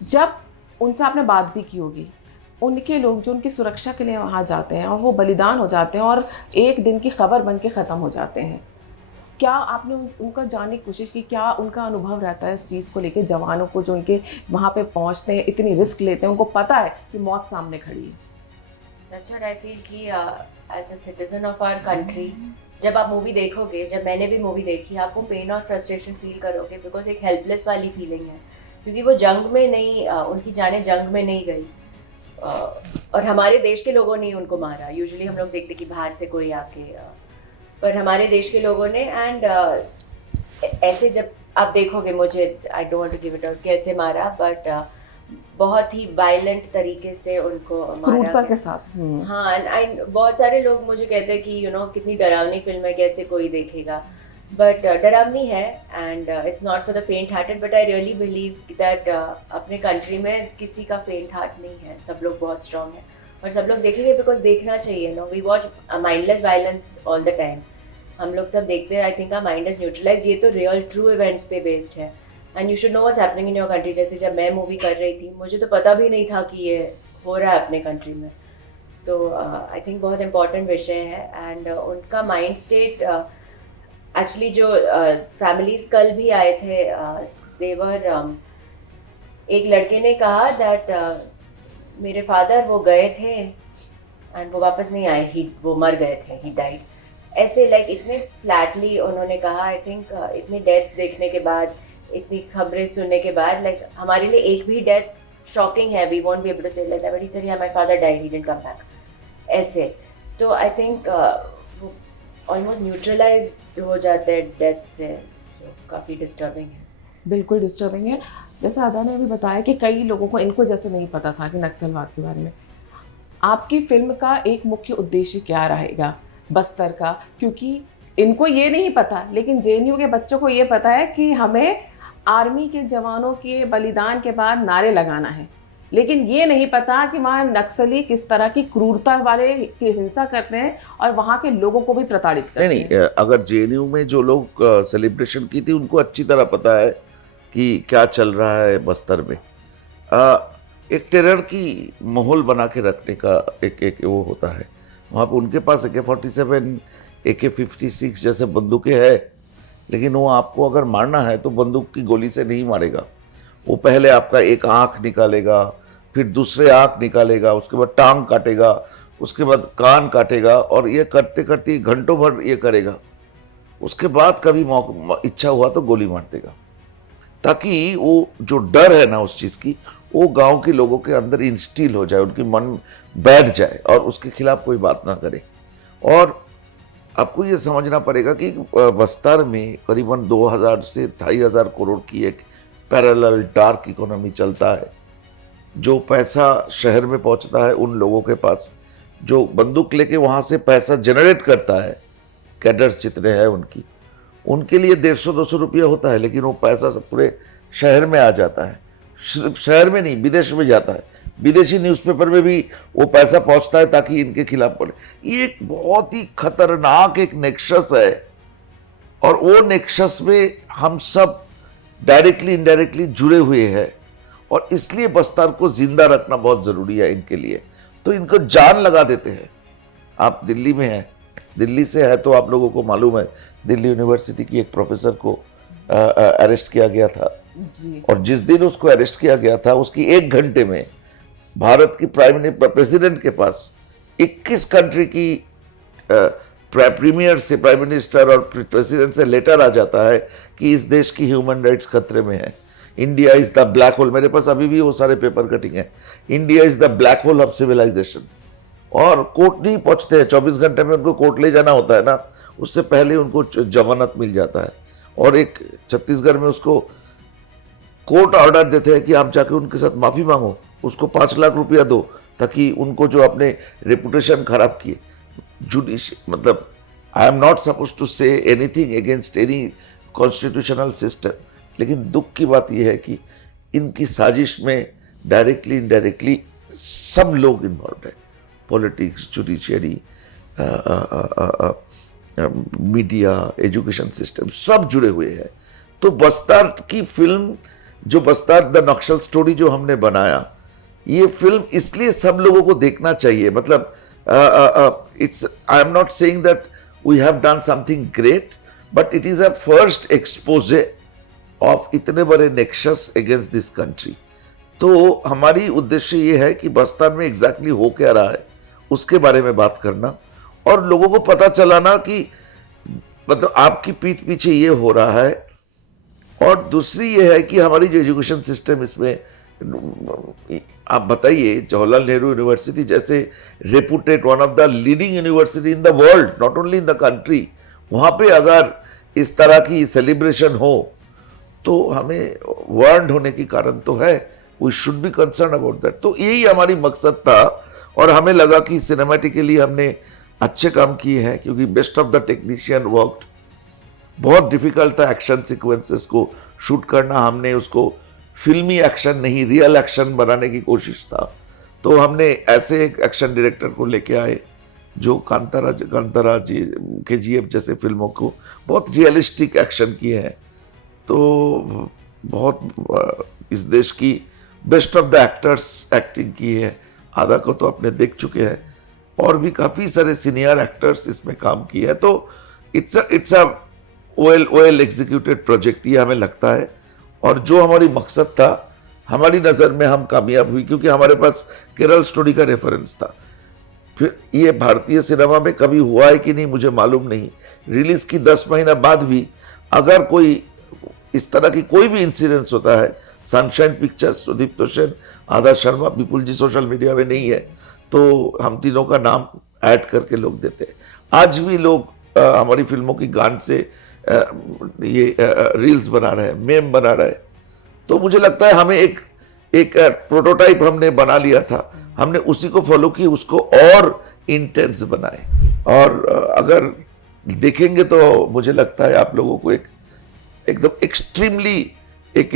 जब उनसे आपने बात भी की होगी, उनके लोग जो उनकी सुरक्षा के लिए वहाँ जाते हैं और वो बलिदान हो जाते हैं और एक दिन की खबर बन के ख़त्म हो जाते हैं, क्या आपने उनका जानने की कोशिश की? क्या उनका अनुभव रहता है इस चीज़ को लेके, जवानों को जो उनके वहाँ पे पहुँचते हैं, इतनी रिस्क लेते हैं, उनको पता है कि मौत सामने खड़ी है? That's what I feel कि as a citizen of our country, जब आप मूवी देखोगे, जब मैंने भी मूवी देखी, आपको पेन और फ्रस्ट्रेशन फील करोगे, बिकॉज एक हेल्पलेस वाली फीलिंग है, क्योंकि वो जंग में नहीं, उनकी जानें जंग में नहीं गई और हमारे देश के लोगों ने उनको मारा। यूजुअली हम लोग देखते कि बाहर से कोई आके, पर हमारे देश के लोगों ने, एंड ऐसे जब आप देखोगे, मुझे I don't want to give it out कैसे मारा, बट बहुत ही वायलेंट तरीके से उनको क्रूरता के साथ। हाँ, एंड बहुत सारे लोग मुझे कहते हैं कि कितनी डरावनी फिल्म है, कैसे कोई देखेगा, बट डरावनी है and it's not for the फेंट hearted, but I really believe that अपने कंट्री में किसी का फेंट हार्ट नहीं है, सब लोग बहुत स्ट्रॉन्ग हैं और सब लोग देखेंगे, बिकॉज देखना चाहिए। We watch mindless violence all the time, हम लोग सब देखते हैं। I think our mind is neutralize, ये तो रियल ट्रू इवेंट्स पे बेस्ड है and you should know what's happening in your country. जैसे जब मैं मूवी कर रही थी, मुझे तो पता भी नहीं था कि ये हो रहा है अपने कंट्री में, तो आई थिंक बहुत इंपॉर्टेंट विषय है एंड उनका माइंड स्टेट एक्चुअली जो फैमिलीज कल भी आए थे, देवर एक लड़के ने कहा दैट मेरे फादर वो गए थे एंड वो वापस नहीं आए, वो मर गए थे, ही डाइड, ऐसे लाइक इतने फ्लैटली उन्होंने कहा। आई थिंक इतनी डेथ्स देखने के बाद, इतनी खबरें सुनने के बाद, लाइक हमारे लिए एक भी डेथ शॉकिंग है, we won't be able to say like that, but he said my father died, he didn't come back, ऐसे। तो आई थिंक वो ऑलमोस्ट न्यूट्रलाइज हो जाते हैं डेथ से, जो काफ़ी डिस्टर्बिंग है। बिल्कुल डिस्टर्बिंग है। जैसे अदा ने अभी बताया कि कई लोगों को, इनको जैसे नहीं पता था कि नक्सलवाद के बारे में, आपकी फिल्म का एक मुख्य उद्देश्य क्या रहेगा बस्तर का? क्योंकि इनको ये नहीं पता, लेकिन JNU के बच्चों को ये पता है कि हमें आर्मी के जवानों के बलिदान के बाद नारे लगाना है, लेकिन ये नहीं पता कि वहाँ नक्सली किस तरह की क्रूरता वाले की हिंसा करते हैं और वहाँ के लोगों को भी प्रताड़ित करते हैं। नहीं, अगर JNU में जो लोग सेलिब्रेशन की थी, उनको अच्छी तरह पता है कि क्या चल रहा है बस्तर में। एक टेरर की माहौल बना के रखने का एक वो होता है वहाँ पे। उनके पास AK-47, AK-56 जैसे बंदूकें हैं, लेकिन वो आपको अगर मारना है तो बंदूक की गोली से नहीं मारेगा। वो पहले आपका एक आँख निकालेगा, फिर दूसरे आँख निकालेगा, उसके बाद टांग काटेगा, उसके बाद कान काटेगा, और ये करते करते घंटों भर ये करेगा। उसके बाद कभी इच्छा हुआ तो गोली मार देगा, ताकि वो जो डर है ना उस चीज़ की, वो गांव के लोगों के अंदर इंस्टिल हो जाए, उनकी मन बैठ जाए और उसके खिलाफ कोई बात ना करे। और आपको ये समझना पड़ेगा कि बस्तर में करीबन 2000 से 2500 करोड़ की एक पैरेलल डार्क इकोनॉमी चलता है। जो पैसा शहर में पहुंचता है उन लोगों के पास जो बंदूक लेके वहां से पैसा जनरेट करता है, कैडर्स जितने हैं उनके लिए 150-200 रुपया होता है, लेकिन वो पैसा सब पूरे शहर में आ जाता है। सिर्फ शहर में नहीं, विदेश में जाता है, विदेशी न्यूज़पेपर में भी वो पैसा पहुंचता है ताकि इनके खिलाफ पड़े। ये एक बहुत ही खतरनाक एक नेक्सस है, और वो नेक्सस में हम सब डायरेक्टली इनडायरेक्टली जुड़े हुए हैं, और इसलिए बस्तर को जिंदा रखना बहुत जरूरी है इनके लिए। तो इनको जान लगा देते हैं। आप दिल्ली में हैं, दिल्ली से है तो आप लोगों को मालूम है दिल्ली यूनिवर्सिटी की एक प्रोफेसर को अरेस्ट किया गया था जी। और जिस दिन उसको अरेस्ट किया गया था उसकी 1 घंटे में भारत की प्रेसिडेंट के पास 21 कंट्री की प्रीमियर से, प्राइम मिनिस्टर और प्रेसिडेंट से लेटर आ जाता है कि इस देश की ह्यूमन राइट्स खतरे में है। India is the black hole, मेरे पास अभी भी वो सारे पेपर कटिंग है। India is the black hole of civilisation. और कोर्ट नहीं पहुंचते हैं, 24 घंटे में उनको कोर्ट ले जाना होता है ना, उससे पहले उनको जमानत मिल जाता है। और एक छत्तीसगढ़ में उसको कोर्ट ऑर्डर देते हैं कि आप जाके उनके साथ माफी मांगो, उसको 5 लाख रुपया दो, ताकि उनको जो अपने रेपुटेशन खराब किए मतलब I am not suppose to say anything against any constitutional system, लेकिन दुख की बात यह है कि इनकी साजिश में डायरेक्टली इनडायरेक्टली सब लोग इन्वॉल्व है। Politics, judiciary, media, education system, सब जुड़े हुए हैं। तो बस्तर की फिल्म, जो बस्तर द नक्सल स्टोरी जो हमने बनाया, ये फिल्म इसलिए सब लोगों को देखना चाहिए। मतलब it's, I am not saying that we have done something great, but it is a first exposé of इतने बड़े नेक्सस अगेंस्ट दिस कंट्री। तो हमारी उद्देश्य ये है कि बस्तर में एग्जैक्टली हो क्या रहा है उसके बारे में बात करना, और लोगों को पता चलाना कि मतलब आपकी पीठ पीछे ये हो रहा है। और दूसरी ये है कि हमारी जो एजुकेशन सिस्टम, इसमें आप बताइए, जवाहरलाल नेहरू यूनिवर्सिटी जैसे reputed one of the leading university in the world, not only in the country, वहाँ पे अगर इस तरह की सेलिब्रेशन हो तो हमें वार्न्ड होने की कारण तो है। We should be concern about that. तो यही हमारी मकसद था, और हमें लगा कि सिनेमैटिकली हमने अच्छे काम किए हैं, क्योंकि best of the technician worked. बहुत डिफिकल्ट था एक्शन सीक्वेंसेस को शूट करना, हमने उसको फिल्मी एक्शन नहीं रियल एक्शन बनाने की कोशिश था। तो हमने ऐसे एक एक्शन डायरेक्टर को लेके आए जो कांतारा जी, KGF जैसे फिल्मों को बहुत रियलिस्टिक एक्शन किए हैं। तो बहुत इस देश की best of the actors acting की है, आधा को तो आपने देख चुके हैं, और भी काफ़ी सारे सीनियर एक्टर्स इसमें काम किए हैं। तो it's a well executed project, ये हमें लगता है। और जो हमारी मकसद था, हमारी नज़र में हम कामयाब हुई, क्योंकि हमारे पास केरल स्टोरी का रेफरेंस था। फिर ये भारतीय सिनेमा में कभी हुआ है कि नहीं मुझे मालूम नहीं, रिलीज की 10 महीना बाद भी अगर कोई इस तरह की कोई भी इंसिडेंस होता है, सनशाइन पिक्चर्स, सुदीप तोषण, आदर्श शर्मा, विपुल जी सोशल मीडिया में नहीं है, तो हम तीनों का नाम ऐड करके लोग देते हैं। आज भी लोग हमारी फिल्मों की गान से ये रील्स बना रहे हैं, मेम बना रहे हैं। तो मुझे लगता है हमें एक प्रोटोटाइप हमने बना लिया था, हमने उसी को फॉलो की, उसको और इंटेंस बनाए। और अगर देखेंगे तो मुझे लगता है आप लोगों को एकदम एक्सट्रीमली एक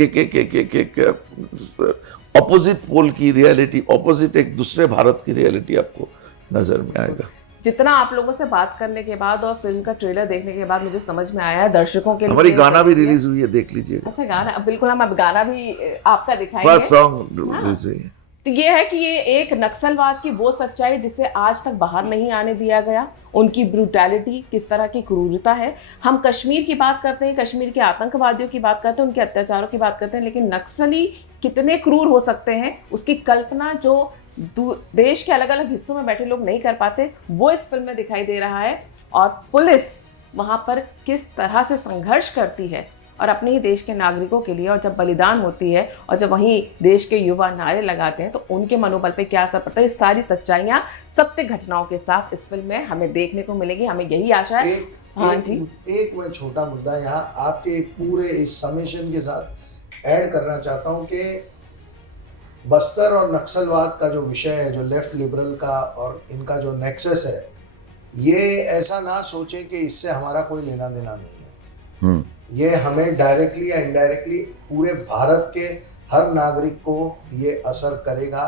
ऑपोजिट पोल की रियलिटी, ऑपोजिट एक दूसरे भारत की रियलिटी आपको नजर में आएगा। जितना आप लोगों से बात करने के बाद और फिल्म का ट्रेलर देखने के बाद मुझे समझ में आया है, दर्शकों के लिए हमारी गाना भी रिलीज हुई है, देख लीजिए। अच्छा, गाना बिल्कुल, हम अब गाना भी आपका दिखाएंगे। फर्स्ट सॉन्ग रिलीज हुई है। तो ये है कि ये एक नक्सलवाद की वो सच्चाई जिसे आज तक बाहर नहीं आने दिया गया, उनकी ब्रूटैलिटी, किस तरह की क्रूरता है। हम कश्मीर की बात करते हैं, कश्मीर के आतंकवादियों की बात करते हैं, उनके अत्याचारों की बात करते हैं, लेकिन नक्सली कितने क्रूर हो सकते हैं उसकी कल्पना जो देश के अलग अलग हिस्सों में बैठे लोग नहीं कर पाते, वो इस फिल्म में दिखाई दे रहा है। और पुलिस वहाँ पर किस तरह से संघर्ष करती है और अपने ही देश के नागरिकों के लिए, और जब बलिदान होती है और जब वहीं देश के युवा नारे लगाते हैं तो उनके मनोबल पे क्या असर पड़ता है, ये सारी सच्चाइयाँ सत्य घटनाओं के साथ इस फिल्म में हमें देखने को मिलेगी। हमें यही आशा है। हाँ जी, एक मैं छोटा मुद्दा यहाँ आपके पूरे इस समेशन के साथ ऐड करना चाहता हूँ कि बस्तर और नक्सलवाद का जो विषय है, जो लेफ्ट लिबरल का और इनका जो नेक्सस है, ये ऐसा ना सोचे कि इससे हमारा कोई लेना देना नहीं है। ये हमें डायरेक्टली या इनडायरेक्टली पूरे भारत के हर नागरिक को ये असर करेगा।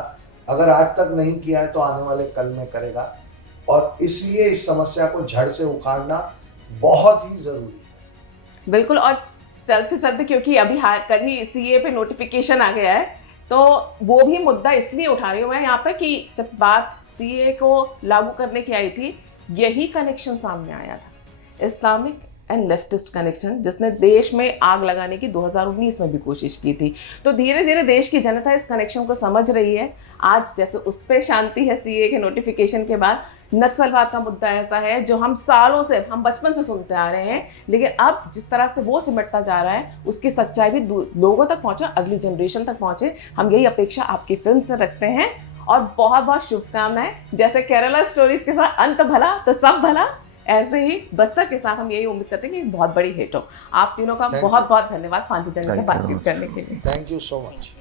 अगर आज तक नहीं किया है तो आने वाले कल में करेगा, और इसलिए इस समस्या को जड़ से उखाड़ना बहुत ही ज़रूरी है। बिल्कुल। और चलते चलते, क्योंकि अभी कल ही सीए पे नोटिफिकेशन आ गया है, तो वो भी मुद्दा इसलिए उठा रही हूँ मैं यहाँ पे कि जब बात सीए को लागू करने की आई थी, यही कनेक्शन सामने आया था, इस्लामिक एंड लेफ्टिस्ट कनेक्शन, जिसने देश में आग लगाने की 2019 में भी कोशिश की थी। तो धीरे धीरे देश की जनता इस कनेक्शन को समझ रही है। आज जैसे उस पर शांति है सीए के नोटिफिकेशन के बाद, नक्सलवाद का मुद्दा ऐसा है जो हम सालों से, हम बचपन से सुनते आ रहे हैं, लेकिन अब जिस तरह से वो सिमटता जा रहा है उसकी सच्चाई भी लोगों तक पहुंचे, अगली जनरेशन तक पहुंचे। हम यही अपेक्षा आपकी फिल्म से रखते हैं और बहुत बहुत शुभकामनाएं। जैसे केरला स्टोरीज के साथ अंत भला तो सब भला, ऐसे ही बस्तर के साथ हम यही उम्मीद करते हैं कि बहुत बड़ी हिट हो। आप तीनों का बहुत बहुत धन्यवाद फांसी जन से बातचीत करने के लिए। Thank you so much.